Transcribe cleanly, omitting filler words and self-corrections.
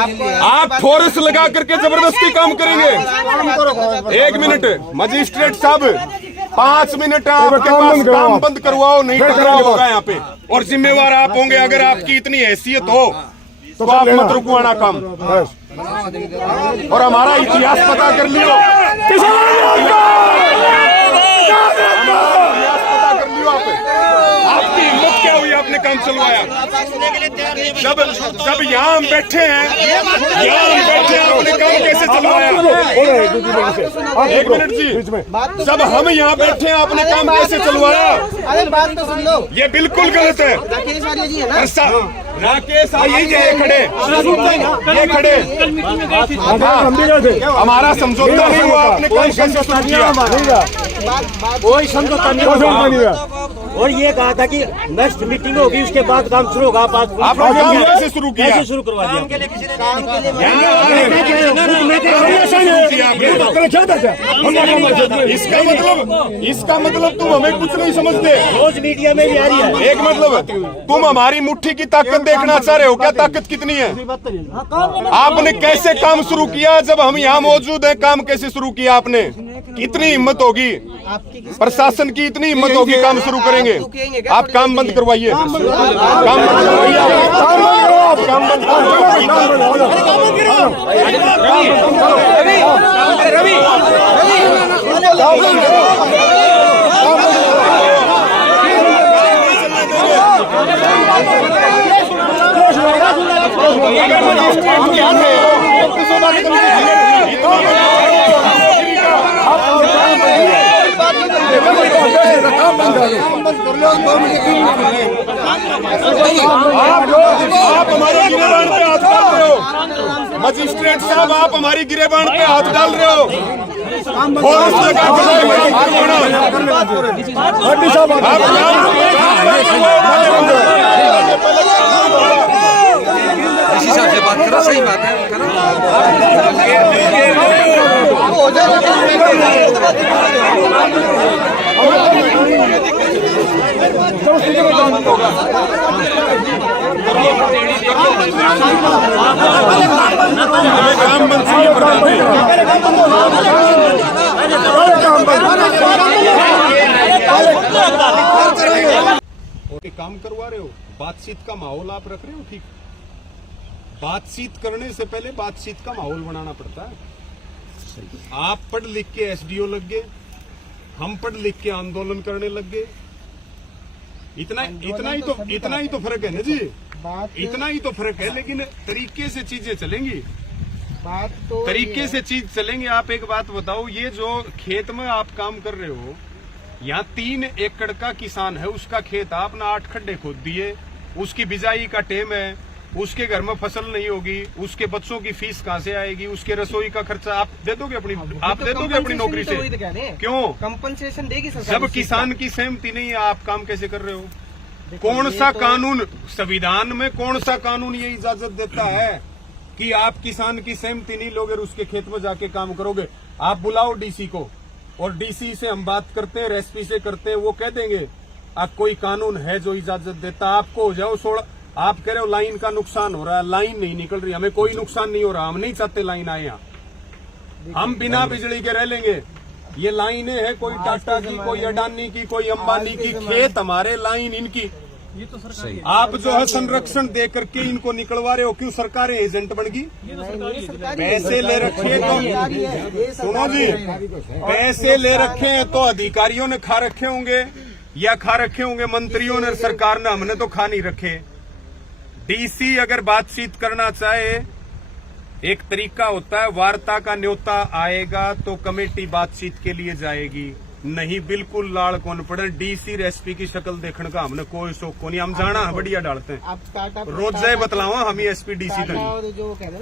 आप फोर्स लगा करके जबरदस्ती काम करेंगे। 1 मिनट मजिस्ट्रेट साहब, 5 मिनट आपके पास काम बंद करवाओ, नहीं टकराव होगा यहाँ पे, और जिम्मेवार आप होंगे। अगर आपकी इतनी हैसियत हो तो आप मत रुकवाना काम, और हमारा इतिहास पता कर लियो, आपकी हिम्मत क्या हुई, आपने काम चलवाया। जब यहाँ हम बैठे हैं, आपने काम कैसे चलवाया। 1 मिनट जी, जब हम यहाँ बैठे हैं आपने काम कैसे चलवाया। अरे बात तो सुन लो, ये बिल्कुल गलत है। राकेश ये खड़े हमारा समझौता नहीं हुआ, आपने काम कैसे शुरू किया। कोई समझौता नहीं हुआ, और ये कहा था कि नेक्स्ट मीटिंग होगी उसके बाद काम शुरू होगा। आपने काम कैसे शुरू किया, कैसे शुरू करवा दिया। इसका मतलब तुम हमें कुछ नहीं समझते। रोज मीडिया में भी आ रही है। एक मतलब तुम हमारी मुट्ठी की ताकत देखना चाह रहे हो क्या, ताकत कितनी है। आपने कैसे काम शुरू किया जब हम यहाँ मौजूद हैं, काम कैसे शुरू किया आपने। कितनी हिम्मत होगी प्रशासन की, इतनी हिम्मत होगी काम शुरू करेंगे। आप काम बंद करवाइए, काम बंद करवाइए, काम बंद आप हमारे गिरेबान पे हाथ डाल रहे हो। मजिस्ट्रेट साहब, आप हमारी गिरेबान पे हाथ डाल रहे हो। से बात करो, सही बात है। काम करवा रहे हो, बातचीत का माहौल आप रख रहे हो। ठीक, बातचीत करने से पहले बातचीत का माहौल बनाना पड़ता है। आप पढ़ लिख के एसडीओ लग गए, हम पढ़ लिख के आंदोलन करने लग गए। इतना ही तो फर्क है ना जी, इतना ही तो फर्क है। लेकिन तरीके से चीजें चलेंगी, तरीके से चीज चलेंगे। आप एक बात बताओ, ये जो खेत में आप काम कर रहे हो, यहाँ 3 एकड़ का किसान है, उसका खेत आपने 8 खड्डे खोद दिए, उसकी बिजाई का टेम है, उसके घर में फसल नहीं होगी, उसके बच्चों की फीस कहाँ से आएगी, उसके रसोई का खर्चा आप दे दोगे अपनी, आप दे दोगे अपनी नौकरी से। क्यों कंपनसेशन देगी सरकार। जब किसान की सहमति नहीं है, आप काम कैसे कर रहे हो। कौन सा कानून, संविधान में कौन सा कानून ये इजाजत देता है कि आप किसान की सहमति नहीं लोगे और उसके खेत में जाके काम करोगे। आप बुलाओ डीसी को, और डीसी से हम बात करते हैं, एसपी से करते हैं, वो कह देंगे आप कोई कानून है जो इजाजत देता आपको हो जाओ 16। आप कह रहे हो लाइन का नुकसान हो रहा है, लाइन नहीं निकल रही, हमें कोई नुकसान नहीं हो रहा, हम नहीं चाहते लाइन आए यहाँ, हम बिना बिजली के रह लेंगे। ये लाइनें हैं कोई टाटा की, कोई अडानी की, कोई अंबानी की, खेत हमारे, लाइन इनकी। ये तो सरकार, आप जो है संरक्षण दे करके इनको निकलवा रहे हो। क्यों सरकारें एजेंट बन गई, पैसे ले रखे तो सुनो जी, पैसे ले रखे हैं तो अधिकारियों ने खा रखे होंगे या खा रखे होंगे मंत्रियों ने, सरकार ने, हमने तो खा नहीं रखे। डीसी अगर बातचीत करना चाहे, एक तरीका होता है, वार्ता का न्योता आएगा तो कमेटी बातचीत के लिए जाएगी, नहीं बिल्कुल लाड़ कौन पड़े। डीसी एसपी की शक्ल देखने का हमने कोई शौक को नहीं, हम जाना बढ़िया डालते हैं, रोज जाए बतलावा हम ही एसपी डीसी का।